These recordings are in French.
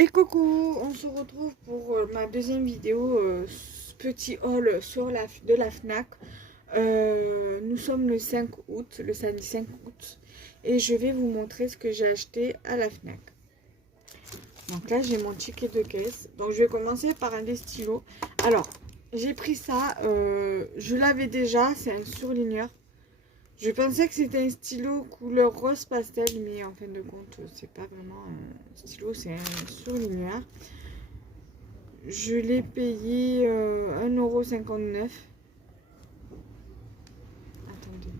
Et coucou, on se retrouve pour ma deuxième vidéo, ce petit haul de la FNAC. Nous sommes le 5 août, le samedi 5 août, et je vais vous montrer ce que j'ai acheté à la FNAC. Donc là, j'ai mon ticket de caisse. Donc je vais commencer par un des stylos. Alors, j'ai pris ça, je l'avais déjà, c'est un surligneur. Je pensais que c'était un stylo couleur rose pastel, mais en fin de compte, c'est pas vraiment un stylo, c'est un surligneur. Je l'ai payé 1,59 €. Attendez.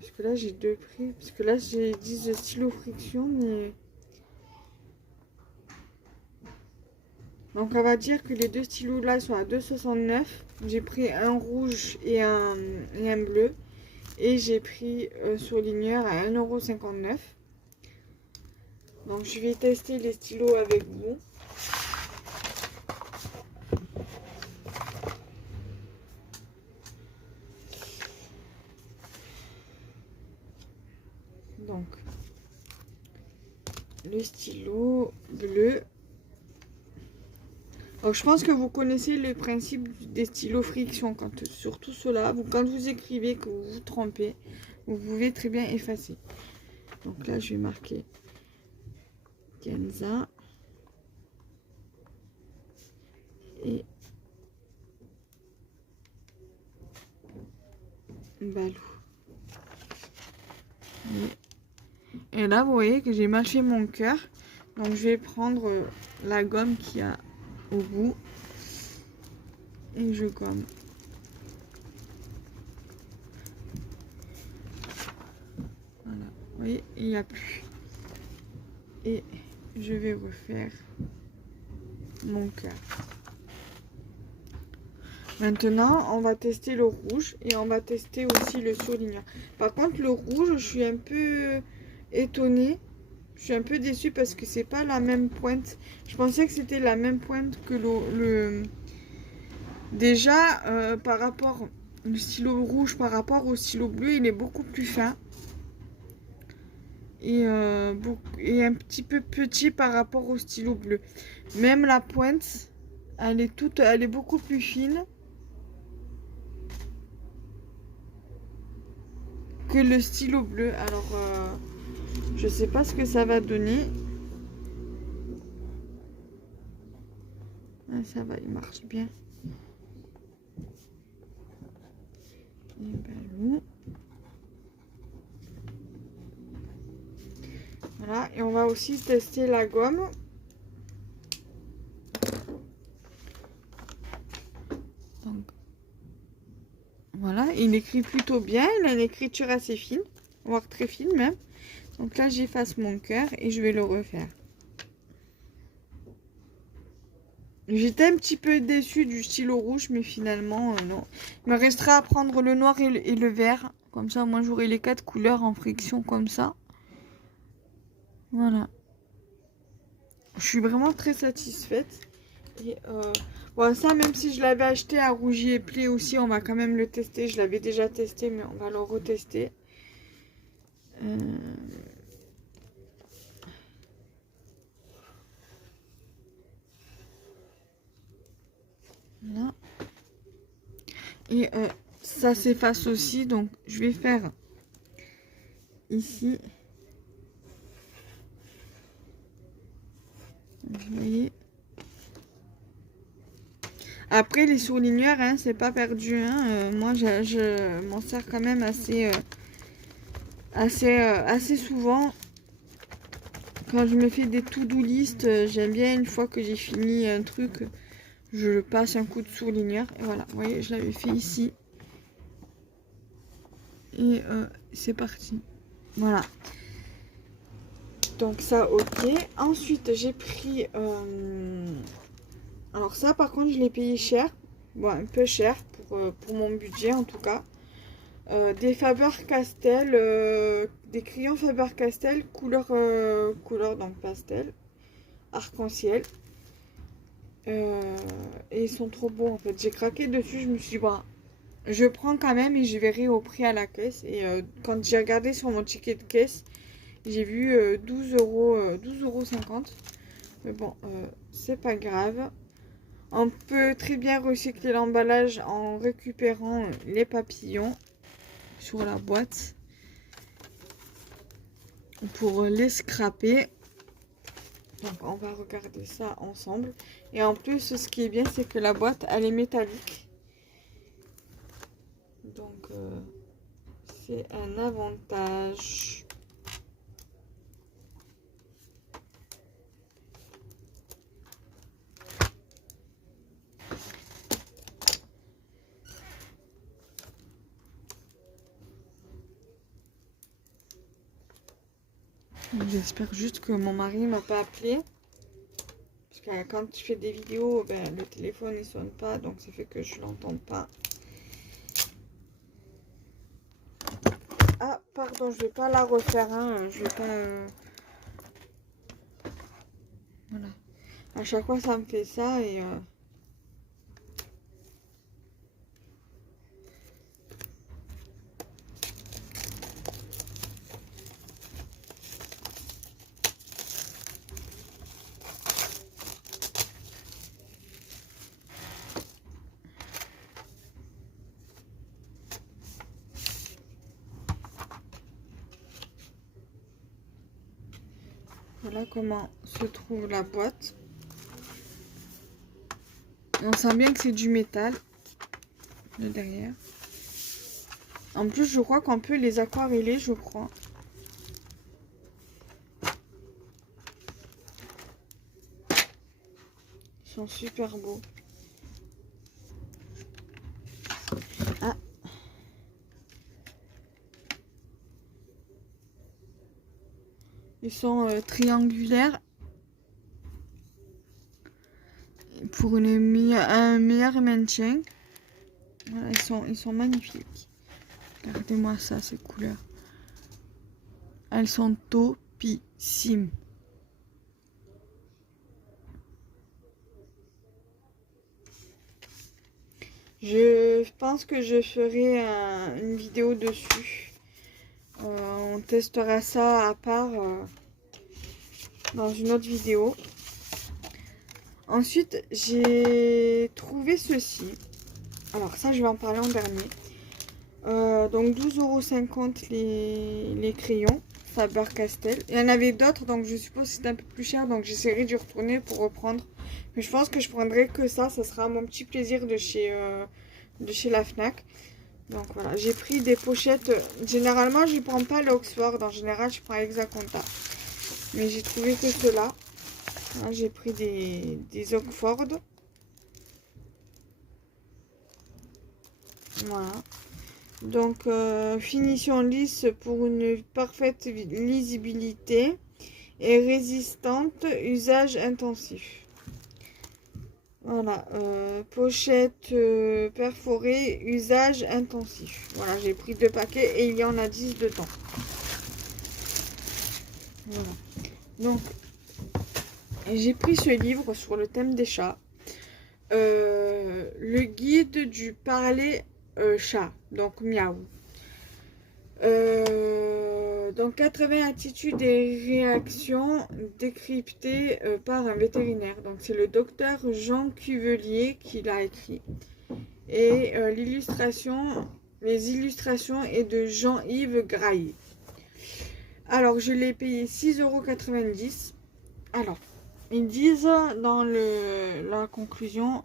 Parce que là, j'ai deux prix. Parce que là, j'ai 10 stylos friction, mais... Donc, on va dire que les deux stylos là sont à 2,69 €. J'ai pris un rouge et un bleu. Et j'ai pris surligneur à 1,59 €. Donc, je vais tester les stylos avec vous. Donc, le stylo bleu. Donc, je pense que vous connaissez le principe des stylos friction. Surtout ceux-là, quand vous écrivez, que vous vous trompez, vous pouvez très bien effacer. Donc là, je vais marquer Kenza et Balou. Et là, vous voyez que j'ai mal fait mon cœur. Donc, je vais prendre la gomme qu'il y a au bout et je gomme. Voilà, vous voyez, il n'y a plus. Et je vais refaire mon cœur. Maintenant, on va tester le rouge et on va tester aussi le surligneur. Par contre, le rouge, je suis un peu étonnée. Je suis un peu déçue parce que c'est pas la même pointe. Je pensais que c'était la même pointe que le... Déjà, par rapport au stylo rouge, par rapport au stylo bleu, il est beaucoup plus fin. Et un petit peu petit par rapport au stylo bleu. Même la pointe, elle est beaucoup plus fine que le stylo bleu. Alors, je sais pas ce que ça va donner. Ah, ça va, il marche bien. Et Balou. Voilà, et on va aussi tester la gomme. Donc, voilà, il écrit plutôt bien. Il a une écriture assez fine, voire très fine même. Donc là, j'efface mon cœur et je vais le refaire. J'étais un petit peu déçue du stylo rouge, mais finalement, non. Il me restera à prendre le noir et le vert. Comme ça, moi, j'aurai les 4 couleurs en friction comme ça. Voilà. Je suis vraiment très satisfaite. Et bon, ça, même si je l'avais acheté à Rougy et Pli aussi, on va quand même le tester. Je l'avais déjà testé, mais on va le retester. Voilà. Et ça s'efface aussi, donc je vais faire ici. Vous voyez. Après, les surligneurs, hein, c'est pas perdu. Hein. Moi, je m'en sers quand même assez souvent. Quand je me fais des to-do list, j'aime bien, une fois que j'ai fini un truc, je passe un coup de surligneur. Et voilà, vous voyez, je l'avais fait ici. Et c'est parti. Voilà. Donc ça, ok. Ensuite, j'ai pris... alors ça, par contre, je l'ai payé cher. Bon, un peu cher pour mon budget, en tout cas. Des Faber-Castell, des crayons Faber-Castell, couleur donc pastel, arc-en-ciel. Et ils sont trop beaux, en fait. J'ai craqué dessus, je me suis dit, bah, je prends quand même et je verrai au prix à la caisse. Et quand j'ai regardé sur mon ticket de caisse, j'ai vu 12,50 €. Mais bon, c'est pas grave. On peut très bien recycler l'emballage en récupérant les papillons sur la boîte pour les scraper. Donc on va regarder ça ensemble. Et en plus, ce qui est bien, c'est que la boîte, elle est métallique. Donc c'est un avantage. J'espère juste que mon mari ne m'a pas appelé. Parce que quand je fais des vidéos, ben, le téléphone ne sonne pas. Donc ça fait que je l'entends pas. Ah, pardon, je vais pas la refaire. Hein, je vais pas... Voilà. À chaque fois, ça me fait ça. Et... Voilà comment se trouve la boîte. On sent bien que c'est du métal, de derrière. En plus, je crois qu'on peut les aquareller, je crois. Ils sont super beaux. Ah. Ils sont triangulaires. Pour un meilleur maintien. Voilà, ils sont magnifiques. Regardez-moi ça, ces couleurs. Elles sont topissimes. Je pense que je ferai une vidéo dessus. On testera ça à part dans une autre vidéo. Ensuite, j'ai trouvé ceci. Alors ça, je vais en parler en dernier. Donc 12,50 € les crayons Faber-Castell. Il y en avait d'autres, donc je suppose que c'était un peu plus cher. Donc j'essaierai d'y retourner pour reprendre. Mais je pense que je prendrai que ça. Ça sera mon petit plaisir de chez la Fnac. Donc voilà, j'ai pris des pochettes. Généralement, je ne prends pas l'Oxford. En général, je prends Exaconta. Mais j'ai trouvé que ceux-là. J'ai pris des Oxford. Voilà. Donc, finition lisse pour une parfaite lisibilité et résistante, usage intensif. Voilà, pochette perforée, usage intensif. Voilà, j'ai pris 2 paquets et il y en a 10 dedans. Voilà. Donc, j'ai pris ce livre sur le thème des chats. Le guide du parler chat, donc miaou. Donc 80 attitudes et réactions décryptées par un vétérinaire. Donc c'est le docteur Jean Cuvelier qui l'a écrit. Et les illustrations est de Jean-Yves Graillet. Alors je l'ai payé 6,90 €. Alors, ils disent dans la conclusion,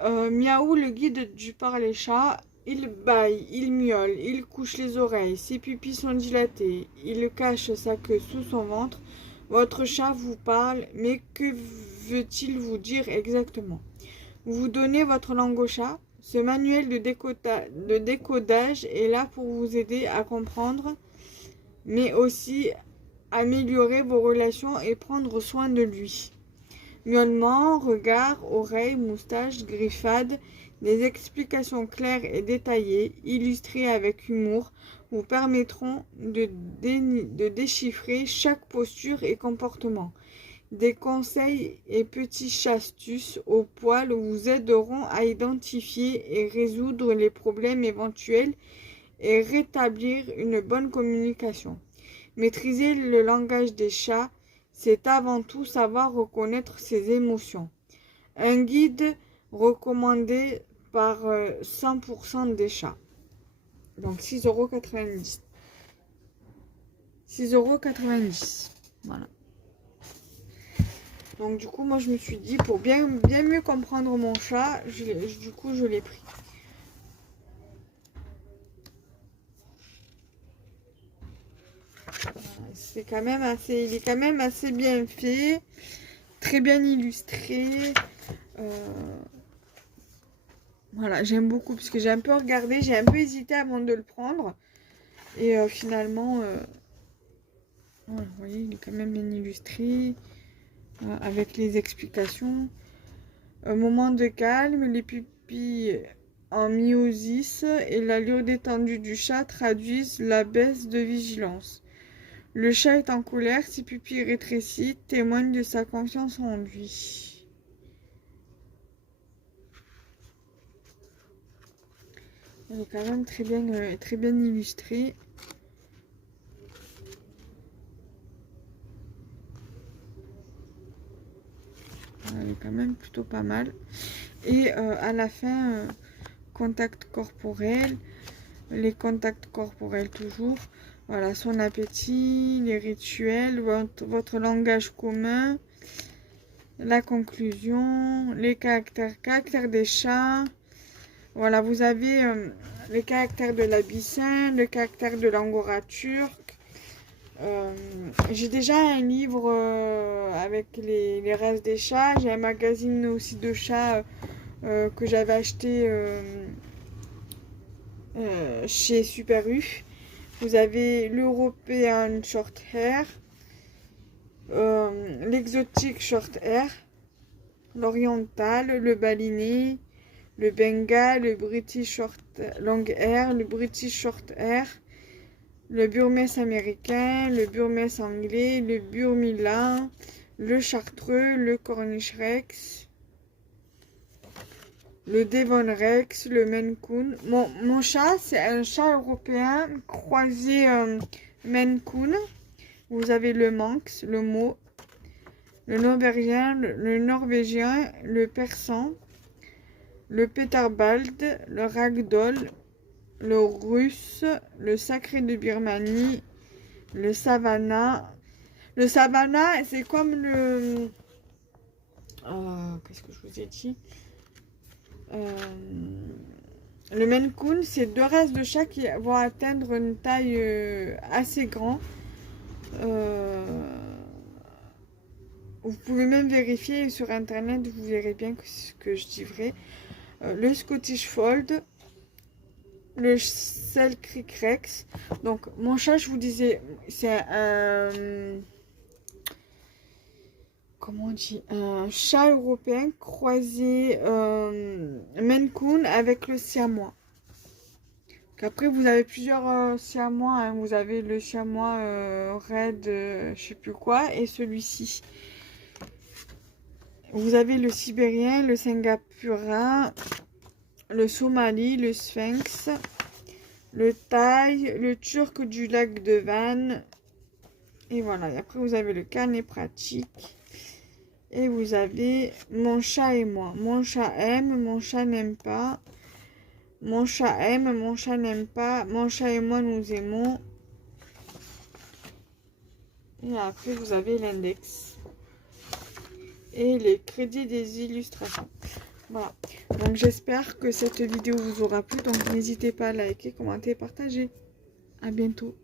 miaou, le guide du parler chat. Il bâille, il miaule, il couche les oreilles, ses pupilles sont dilatées, il cache sa queue sous son ventre. Votre chat vous parle, mais que veut-il vous dire exactement? Vous donnez votre langue au chat. Ce manuel de décodage est là pour vous aider à comprendre, mais aussi améliorer vos relations et prendre soin de lui. Miaulement, regard, oreilles, moustache, griffade. Des explications claires et détaillées, illustrées avec humour, vous permettront de déchiffrer chaque posture et comportement. Des conseils et petites astuces au poil vous aideront à identifier et résoudre les problèmes éventuels et rétablir une bonne communication. Maîtriser le langage des chats, c'est avant tout savoir reconnaître ses émotions. Un guide recommandé par 100% des chats. Donc 6,90 €. 6,90 €. Voilà. Donc du coup, moi je me suis dit, pour bien mieux comprendre mon chat, du coup je l'ai pris. C'est quand même assez, il est quand même assez bien fait, très bien illustré. Voilà, j'aime beaucoup parce que j'ai un peu regardé, j'ai un peu hésité avant de le prendre. Et finalement, voilà, vous voyez, il est quand même bien illustré, avec les explications. Moment de calme, les pupilles en myosis et l'allure détendue du chat traduisent la baisse de vigilance. Le chat est en colère, ses pupilles rétrécies témoignent de sa confiance en lui. Il est quand même très bien illustré. Elle est quand même plutôt pas mal. Et à la fin, contact corporel, les contacts corporels toujours. Voilà, son appétit, les rituels, votre langage commun, la conclusion, les caractères des chats. Voilà, vous avez les caractères de l'abyssin, le caractère de l'angora turc. J'ai déjà un livre avec les races des chats. J'ai un magazine aussi de chats que j'avais acheté chez Super U. Vous avez l'European Short Hair, l'exotique Short Hair, l'oriental, le baliné, le bengal, le British Long Hair, le British Short Hair, le burmese américain, le burmese anglais, le burmila, le chartreux, le cornish rex, le devon rex, le maine coon. Mon chat, c'est un chat européen croisé maine coon. Vous avez le manx, le mot, le norvégien, le persan, le peterbald, le ragdoll, le russe, le sacré de Birmanie, le savannah. Le savannah, c'est comme le... qu'est-ce que je vous ai dit? Le Maine Coon, c'est deux races de chats qui vont atteindre une taille assez grande. Vous pouvez même vérifier sur internet, vous verrez bien que je dis vrai. Le Scottish Fold, le Selkirk Rex. Donc mon chat, je vous disais, c'est un... comment on dit, un chat européen croisé Maine Coon avec le siamois. Après, vous avez plusieurs siamois. Hein. Vous avez le siamois red, je sais plus quoi, et celui-ci. Vous avez le sibérien, le singapurin, le somali, le sphinx, le thaï, le turc du lac de Van. Et voilà. Et après, vous avez le canet pratique. Et vous avez mon chat et moi. Mon chat aime, mon chat n'aime pas. Mon chat aime, mon chat n'aime pas. Mon chat et moi, nous aimons. Et après, vous avez l'index. Et les crédits des illustrations. Voilà. Donc, j'espère que cette vidéo vous aura plu. Donc, n'hésitez pas à liker, commenter, partager. À bientôt.